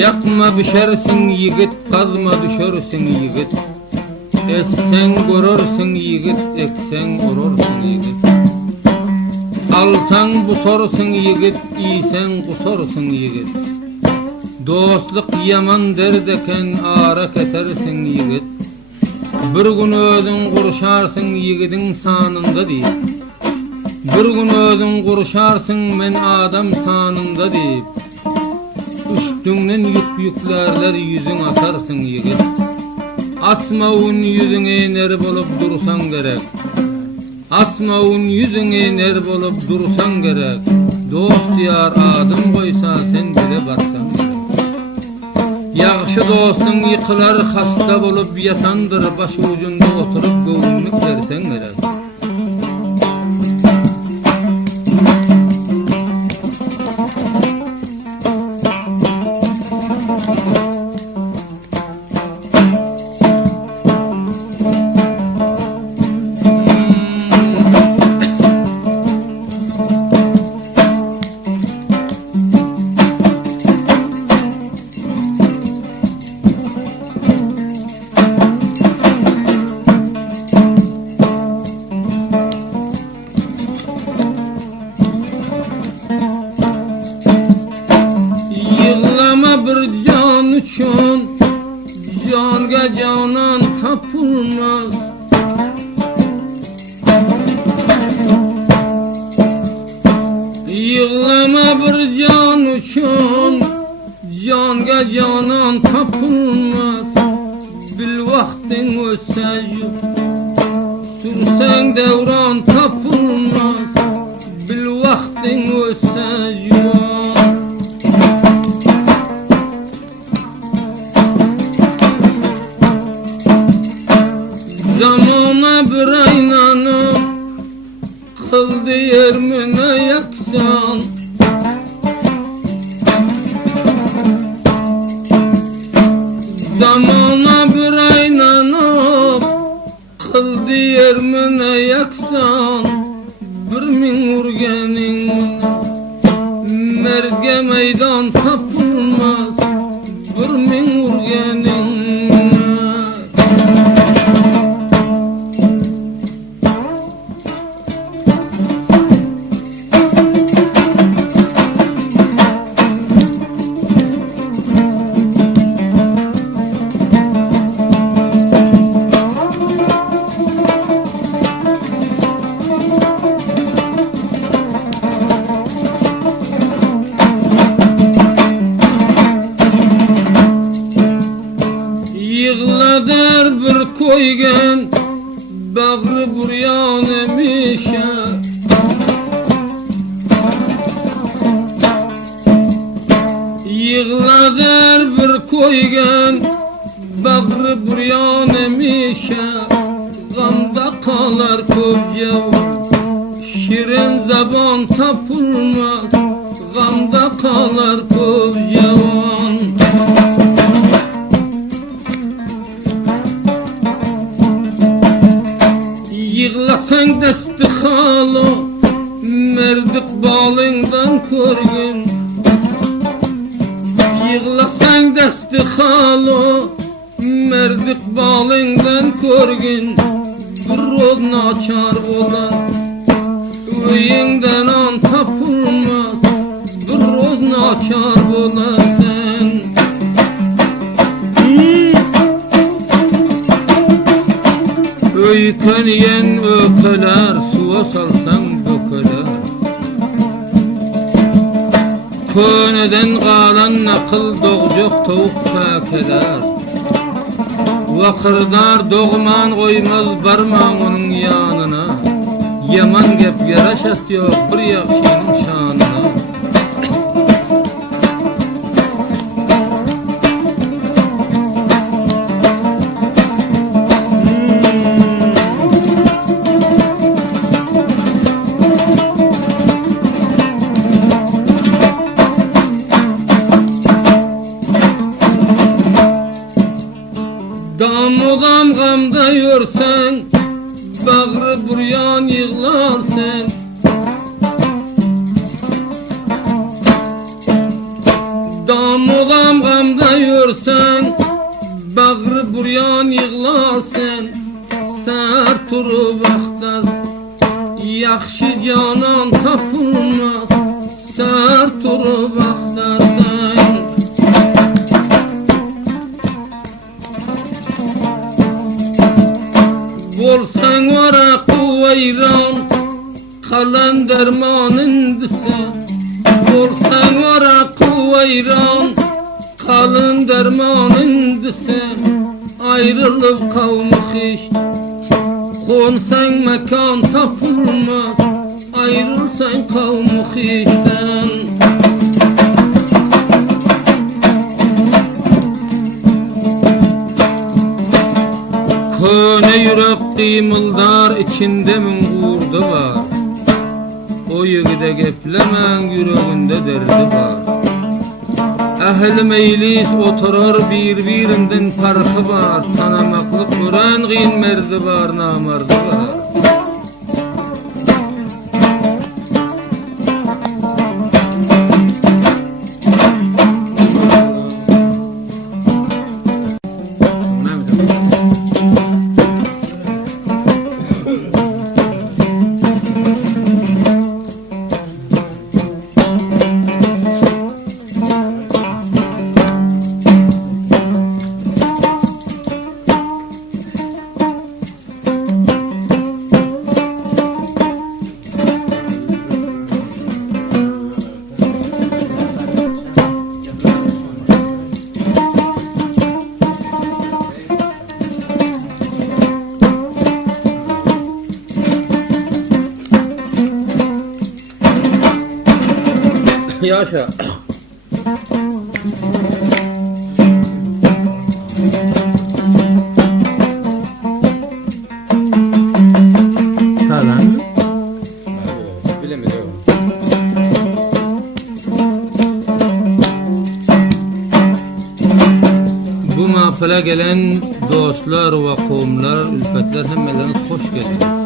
Yakma düşersin yigit, kazma düşersin yigit. Essen görürsün yigit, eksen urursun yigit. Alsan bu sorsun yigit, iysen kusorsun yigit. Dostluk yaman derdeken ara kesersin yigit. Bir gün özün kurşarsın yigidin sanında deyip. Bir gün özün kurşarsın men adam sanında deyip. Üstünden yüklerler yüzün asarsın yigit. Asmavun yüzüne ner bolup dursan gerek. Asmavun yüzüne ner bolup dursan gerek. Dost diyar adım koysa sen bile barsan gerek. Yaxşı dostun yıkılar hasta bolup yatandır, başı ucunda oturup göğünlük versen gerek. Bir can üçün canga canan tapılmaz. Yığlama bir can üçün canga canan tapılmaz. Bil vaktin ötse sürsen devran tapılmaz. Bil vaktin ötse zamana bir aynanı kıldı yermine yaksan. Zamana bir aynanı kıldı yermine yaksan. Bir min urgenin merge meydan tapılmaz. Bir min urgenin yığladır bir koygen bağrı buryan emişe. Yığladır bir koygen bağrı buryan emişe. Gamda kalar kövce şirin zaban tapılmaz. Gamda kalar kövce yığlasan desti halı merdik balından körgün. Yığlasan desti halı merdik balından körgün. Bir roz naçar olan öyinden an tapılmaz. Bir roz naçar olan sen. Öykeniyen ökeler, suva salsam dökeler. Köneden kalan nakıl doğacak tavuk pekeder. Vakırdar doğman koymaz barman onun yanına. Yaman gep yaraşas yok bir yakşının şanına. Damıgam gamda yorsan, bağrı buryan yığlarsan. Damıgam gamda görsen bağrı buryan yığlasın. Sar turu vaxtaz yaxşı canan tapılmaz. Sar turu vaxtazdan bolsan varaqı vayran kalan dermanındısan. Bolsan varaqı vayran kalın dermanındısan. Ayrılıp kavmu hiç konsan mekan tapılmaz. Ayrılsan kavmu hiçten. Köne yürek kıymıldar içinde min uğurdu var. O yigide geplemen yüreğinde derdi var. Ahli meylis oturur birbirinden farkı var. Tanamaklık gören gyn merdi var, namardı var. Yaşa. Talan. Bilemedim. Bu mafala gelen dostlar ve kavimler, ülfetler hemmelerine hoş geldiniz.